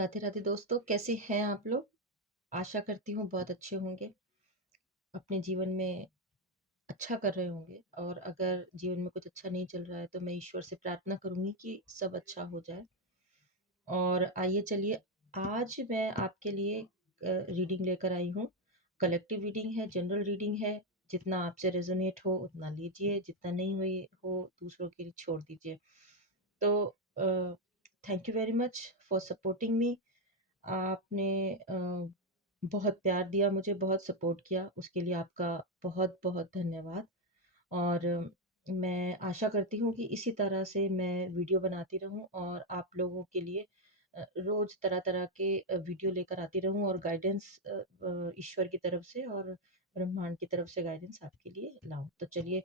राधे राधे दोस्तों, कैसे हैं आप लोग। आशा करती हूँ बहुत अच्छे होंगे, अपने जीवन में अच्छा कर रहे होंगे। और अगर जीवन में कुछ अच्छा नहीं चल रहा है तो मैं ईश्वर से प्रार्थना करूँगी कि सब अच्छा हो जाए। और आइए चलिए, आज मैं आपके लिए रीडिंग लेकर आई हूँ। कलेक्टिव रीडिंग है, जनरल रीडिंग है। जितना आपसे रेजोनेट हो उतना लीजिए, जितना नहीं हुई हो दूसरों के लिए छोड़ दीजिए। तो thank you very much for supporting me. आपने बहुत प्यार दिया मुझे, बहुत सपोर्ट किया, उसके लिए आपका बहुत बहुत धन्यवाद। और मैं आशा करती हूँ कि इसी तरह से मैं वीडियो बनाती रहूँ और आप लोगों के लिए रोज़ तरह तरह के वीडियो लेकर आती रहूँ और गाइडेंस ईश्वर की तरफ से और ब्रह्मांड की तरफ से गाइडेंस आपके लिए लाऊं। तो चलिए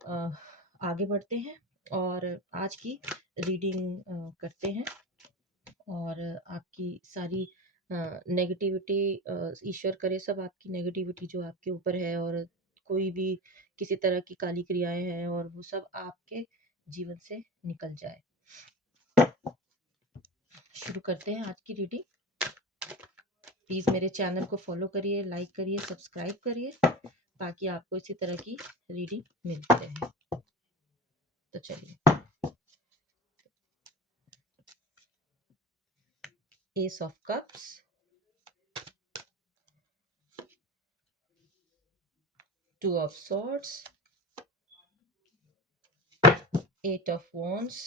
अ, आगे बढ़ते हैं और आज की रीडिंग करते हैं। और आपकी सारी नेगेटिविटी, ईश्वर करे सब आपकी नेगेटिविटी जो आपके ऊपर है और कोई भी किसी तरह की काली क्रियाएं हैं और वो सब आपके जीवन से निकल जाए। शुरू करते हैं आज की रीडिंग। प्लीज़ मेरे चैनल को फॉलो करिए, लाइक करिए, सब्सक्राइब करिए ताकि आपको इसी तरह की रीडिंग मिलती रहे। तो चलिए, ace of cups, two of swords, eight of wands,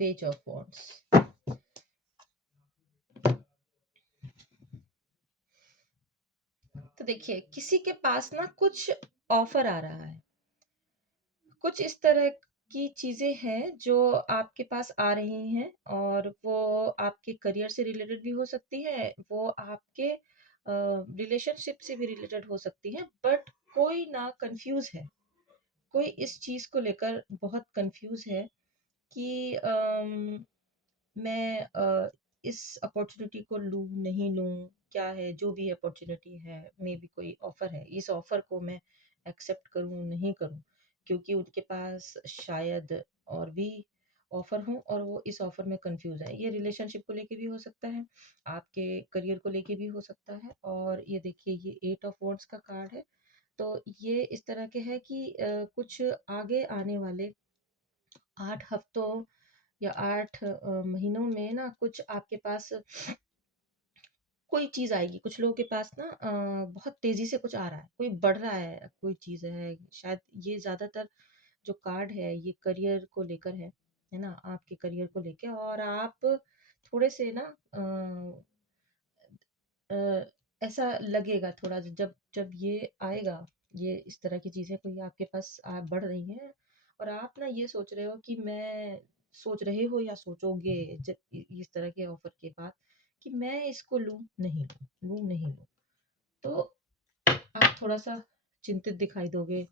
page of wands। तो देखिए, किसी के पास ना कुछ ऑफर आ रहा है, कुछ इस तरह की चीजें हैं जो आपके पास आ रही हैं और वो आपके करियर से रिलेटेड भी हो सकती है, वो आपके रिलेशनशिप से भी रिलेटेड हो सकती है। बट कोई ना कंफ्यूज है, कोई इस चीज को लेकर बहुत कंफ्यूज है कि मैं इस अपॉर्चुनिटी को लूँ नहीं लूँ, क्या है जो भी अपॉर्चुनिटी है, मे बी कोई ऑफर है, इस ऑफर को मैं एक्सेप्ट करूँ नहीं करूँ, क्योंकि उनके पास शायद और भी ऑफर हों और वो इस ऑफर में कंफ्यूज है। ये रिलेशनशिप को लेके भी हो सकता है, आपके करियर को लेके भी हो सकता है। और ये देखिए, ये एट ऑफ वॉन्ड्स का कार्ड है। तो ये इस तरह के है कि कुछ आगे आने वाले 8 हफ्तों या 8 महीनों में ना कुछ आपके पास कोई चीज़ आएगी। कुछ लोगों के पास ना बहुत तेज़ी से कुछ आ रहा है, कोई बढ़ रहा है, कोई चीज़ है। शायद ये ज़्यादातर जो कार्ड है ये करियर को लेकर है ना, आपके करियर को लेके। और आप थोड़े से ना अ, ऐसा लगेगा थोड़ा, जब जब ये आएगा, ये इस तरह की चीज़ें कोई आपके पास बढ़ रही हैं और आप ना ये सोच रहे हो कि मैं सोच रहे हो या सोचोगे जब इस तरह के ऑफर के बाद कि मैं इसको लूं नहीं लूं, लूं नहीं लूं। तो आप थोड़ा सा चिंतित दिखाई दोगे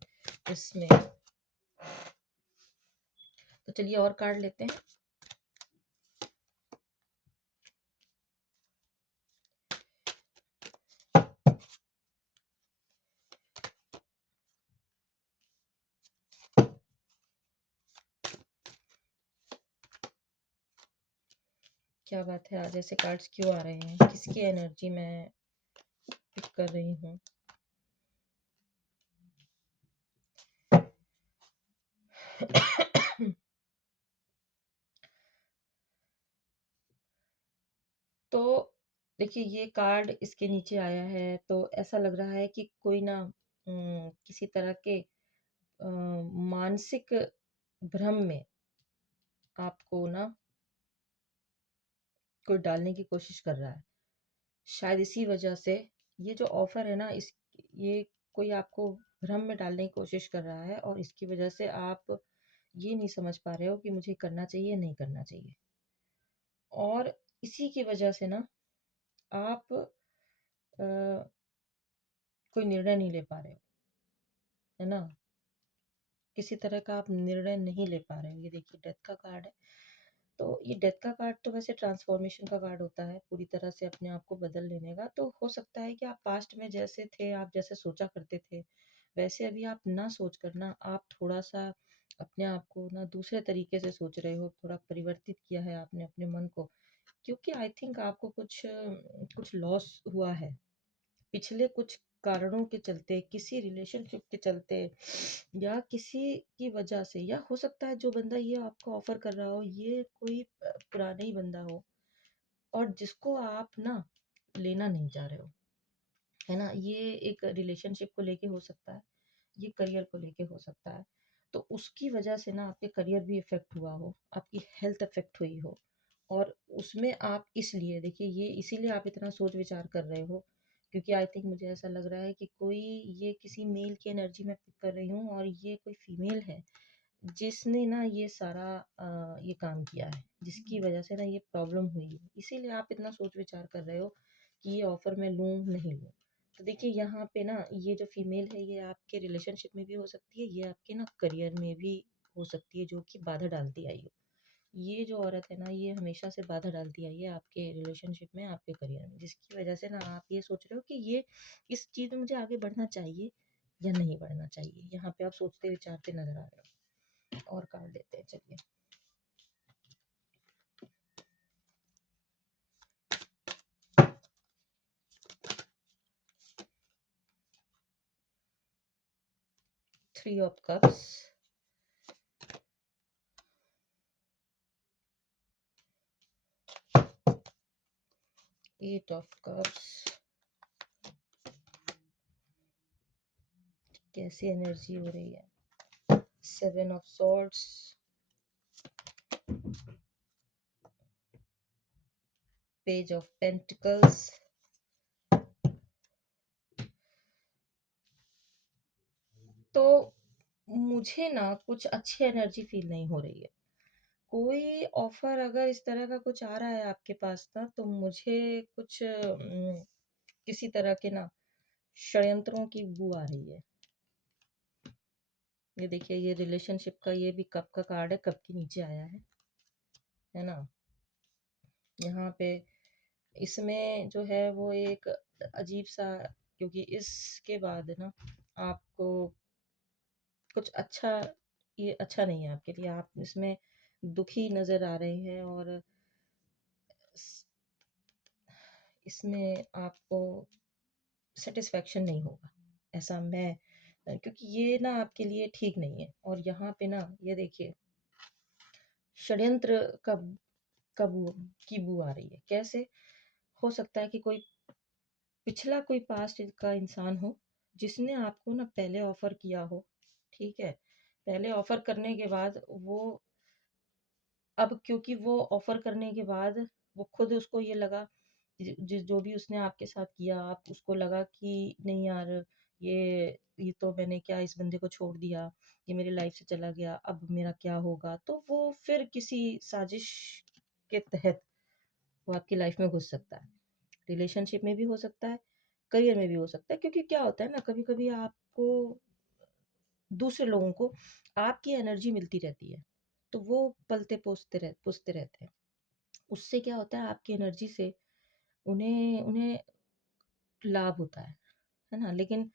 इसमें। तो चलिए और कार्ड लेते हैं। क्या बात है, आज ऐसे कार्ड्स क्यों आ रहे हैं, किसकी एनर्जी मैं पिक कर रही हूँ। तो देखिए, ये कार्ड इसके नीचे आया है तो ऐसा लग रहा है कि कोई ना किसी तरह के मानसिक भ्रम में आपको ना कोई डालने की कोशिश कर रहा है। शायद इसी वजह से ये जो ऑफर है ना, इस ये कोई आपको भ्रम में डालने की कोशिश कर रहा है और इसकी वजह से आप ये नहीं समझ पा रहे हो कि मुझे करना चाहिए नहीं करना चाहिए। और इसी की वजह से ना आप कोई निर्णय नहीं ले पा रहे हो, है ना। किसी तरह का आप निर्णय नहीं ले पा रहे हो। ये देखिए, डेथ का कार्ड है। तो ये डेथ का कार्ड तो वैसे ट्रांसफॉर्मेशन का कार्ड होता है, पूरी तरह से अपने आप को बदल लेने का। तो हो सकता है कि आप पास्ट में जैसे थे, आप जैसे सोचा करते थे वैसे अभी आप ना सोच कर ना आप थोड़ा सा अपने आप को ना दूसरे तरीके से सोच रहे हो, थोड़ा परिवर्तित किया है आपने अपने मन को, क्योंकि आई थिंक आपको कुछ लॉस हुआ है पिछले कुछ कारणों के चलते, किसी रिलेशनशिप के चलते, या किसी की वजह से, या हो सकता है जो बंदा ये आपको ऑफर कर रहा हो ये कोई पुराना ही बंदा हो, और जिसको आप ना लेना नहीं चाह रहे हो, है ना। ये एक रिलेशनशिप को लेके हो सकता है, ये करियर को लेके हो सकता है। तो उसकी वजह से ना आपके करियर भी इफ़ेक्ट हुआ हो, आपकी हेल्थ इफ़ेक्ट हुई हो, और उसमें आप इसलिए देखिए, ये इसीलिए आप इतना सोच विचार कर रहे हो, क्योंकि आई थिंक मुझे ऐसा लग रहा है कि कोई, ये किसी मेल की एनर्जी में पिक कर रही हूँ, और ये कोई फीमेल है जिसने ना ये सारा ये काम किया है, जिसकी वजह से ना ये प्रॉब्लम हुई है, इसीलिए आप इतना सोच विचार कर रहे हो कि ये ऑफ़र मैं लूँ नहीं लूँ। तो देखिए यहाँ पे ना, ये जो फीमेल है ये आपके रिलेशनशिप में भी हो सकती है, ये आपके ना करियर में भी हो सकती है, जो कि बाधा डालती आई हो। ये जो औरत है ना, ये हमेशा से बाधा डालती आई है आपके रिलेशनशिप में, आपके करियर में, जिसकी वजह से ना आप ये सोच रहे हो कि ये इस चीज़ में मुझे आगे बढ़ना चाहिए या नहीं बढ़ना चाहिए। यहाँ पे आप सोचते विचारते नजर आ रहे हो। और कार्ड लेते हैं, चलिए। 3 ऑफ कप्स, 8 ऑफ कप्स, कैसी एनर्जी हो रही है, 7 of swords, page of pentacles. तो मुझे ना कुछ अच्छी एनर्जी फील नहीं हो रही है। कोई ऑफर अगर इस तरह का कुछ आ रहा है आपके पास ना, तो मुझे कुछ किसी तरह के ना षड्यंत्रों की बू आ रही है। ये देखिए, ये रिलेशनशिप का ये भी कप का कार्ड है, कप के नीचे आया है ना। यहाँ पे इसमें जो है वो एक अजीब सा, क्योंकि इसके बाद ना आपको कुछ अच्छा, ये अच्छा नहीं है आपके लिए, आप इसमें दुखी नज़र आ रहे हैं, और इसमें आपको सेटिस्फेक्शन नहीं होगा, ऐसा मैं, क्योंकि ये ना आपके लिए ठीक नहीं है। और यहाँ पे ना ये देखिए, षड्यंत्र का का बू की बू आ रही है। कैसे हो सकता है कि कोई पिछला, कोई पास्ट का इंसान हो, जिसने आपको ना पहले ऑफर किया हो, ठीक है, पहले ऑफर करने के बाद वो, अब क्योंकि वो ऑफर करने के बाद वो खुद, उसको ये लगा, जो भी उसने आपके साथ किया, आप उसको लगा कि नहीं यार, ये तो मैंने क्या इस बंदे को छोड़ दिया, ये मेरी लाइफ से चला गया, अब मेरा क्या होगा। तो वो फिर किसी साजिश के तहत वो आपकी लाइफ में घुस सकता है, रिलेशनशिप में भी हो सकता है, करियर में भी हो सकता है, क्योंकि क्या होता है ना, कभी कभी आपको दूसरे लोगों को आपकी एनर्जी मिलती रहती है, तो वो पलते पोसते रहते हैं। उससे क्या होता है, आपकी एनर्जी से उन्हें उन्हें लाभ होता है ना। लेकिन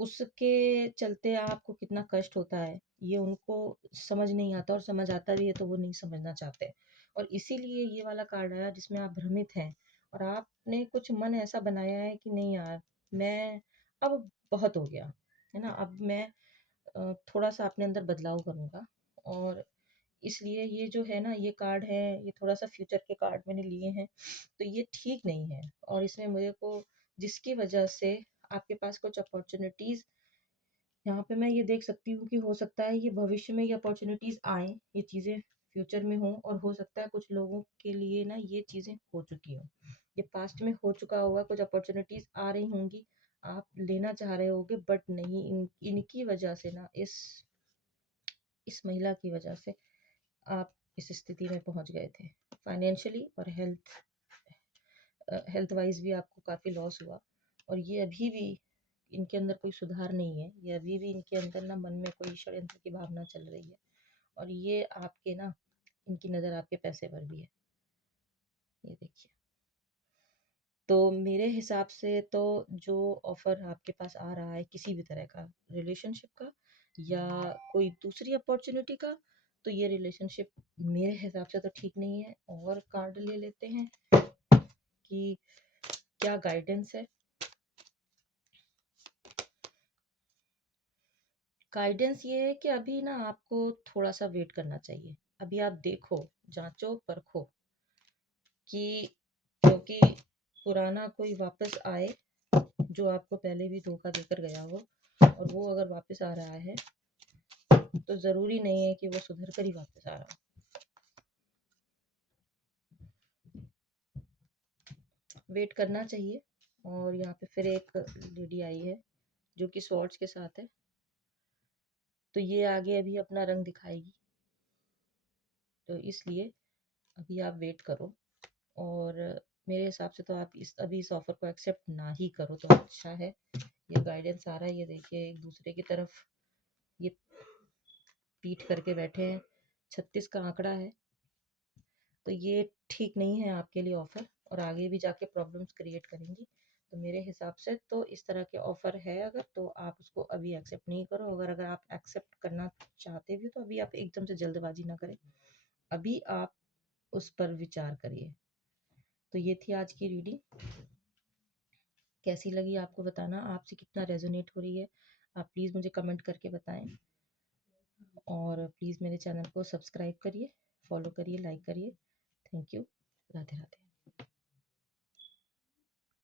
उसके चलते आपको कितना कष्ट होता है, ये उनको समझ नहीं आता, और समझ आता भी है तो वो नहीं समझना चाहते। और इसीलिए ये वाला कार्ड आया जिसमें आप भ्रमित हैं, और आपने कुछ मन ऐसा बनाया है कि नहीं यार, मैं अब बहुत हो गया, है ना, अब मैं थोड़ा सा अपने अंदर बदलाव करूँगा। और इसलिए ये जो है ना, ये कार्ड है, ये थोड़ा सा फ्यूचर के कार्ड मैंने लिए हैं, तो ये ठीक नहीं है। और इसमें मुझे को, जिसकी वजह से आपके पास कुछ अपॉर्चुनिटीज़, यहाँ पे मैं ये देख सकती हूँ कि हो सकता है ये भविष्य में ये अपॉर्चुनिटीज़ आएँ, ये चीज़ें फ्यूचर में हों, और हो सकता है कुछ लोगों के लिए ना ये चीज़ें हो चुकी हों। ये पास्ट में हो चुका होगा, कुछ अपॉर्चुनिटीज़ आ रही होंगी, आप लेना चाह रहे होगे, बट नहीं, इनकी वजह से ना, इस महिला की वजह से आप इस स्थिति में पहुंच गए थे। फाइनेंशियली और हेल्थ वाइज भी आपको काफ़ी लॉस हुआ, और ये अभी भी, इनके अंदर कोई सुधार नहीं है, ये अभी भी इनके अंदर ना मन में कोई षड्यंत्र की भावना चल रही है, और ये आपके ना, इनकी नज़र आपके पैसे पर भी है, ये देखिए। तो मेरे हिसाब से तो जो ऑफ़र आपके पास आ रहा है किसी भी तरह का, रिलेशनशिप का या कोई दूसरी अपॉर्चुनिटी का, तो ये रिलेशनशिप मेरे हिसाब से तो ठीक नहीं है। और कार्ड ले लेते हैं कि क्या गाइडेंस है। गाइडेंस ये है कि अभी ना आपको थोड़ा सा वेट करना चाहिए। अभी आप देखो, जांचो परखो कि, क्योंकि पुराना कोई वापस आए जो आपको पहले भी धोखा देकर गया हो, और वो अगर वापस आ रहा है तो ज़रूरी नहीं है कि वो सुधर कर ही वापस आ रहा हो। वेट करना चाहिए। और यहाँ पे फिर एक लेडी आई है जो कि स्वॉर्ड्स के साथ है, तो ये आगे अभी अपना रंग दिखाएगी। तो इसलिए अभी आप वेट करो। और मेरे हिसाब से तो आप अभी इस ऑफ़र को एक्सेप्ट ना ही करो तो अच्छा है। ये गाइडेंस आ रहा है, ये देखिए एक दूसरे की तरफ ये पीठ करके बैठे हैं। 36 का आंकड़ा है, तो ये ठीक नहीं है आपके लिए ऑफ़र, और आगे भी जाके प्रॉब्लम्स क्रिएट करेंगी। तो मेरे हिसाब से तो इस तरह के ऑफ़र है अगर, तो आप उसको अभी एक्सेप्ट नहीं करो। अगर आप एक्सेप्ट करना चाहते भी हो तो अभी आप एकदम से जल्दबाजी ना करें, अभी आप उस पर विचार करिए। तो ये थी आज की रीडिंग। कैसी लगी आपको बताना, आपसे कितना रेजोनेट हो रही है, आप प्लीज़ मुझे कमेंट करके बताएं। और प्लीज़ मेरे चैनल को सब्सक्राइब करिए, फॉलो करिए, लाइक करिए। Thank you. राधे राधे।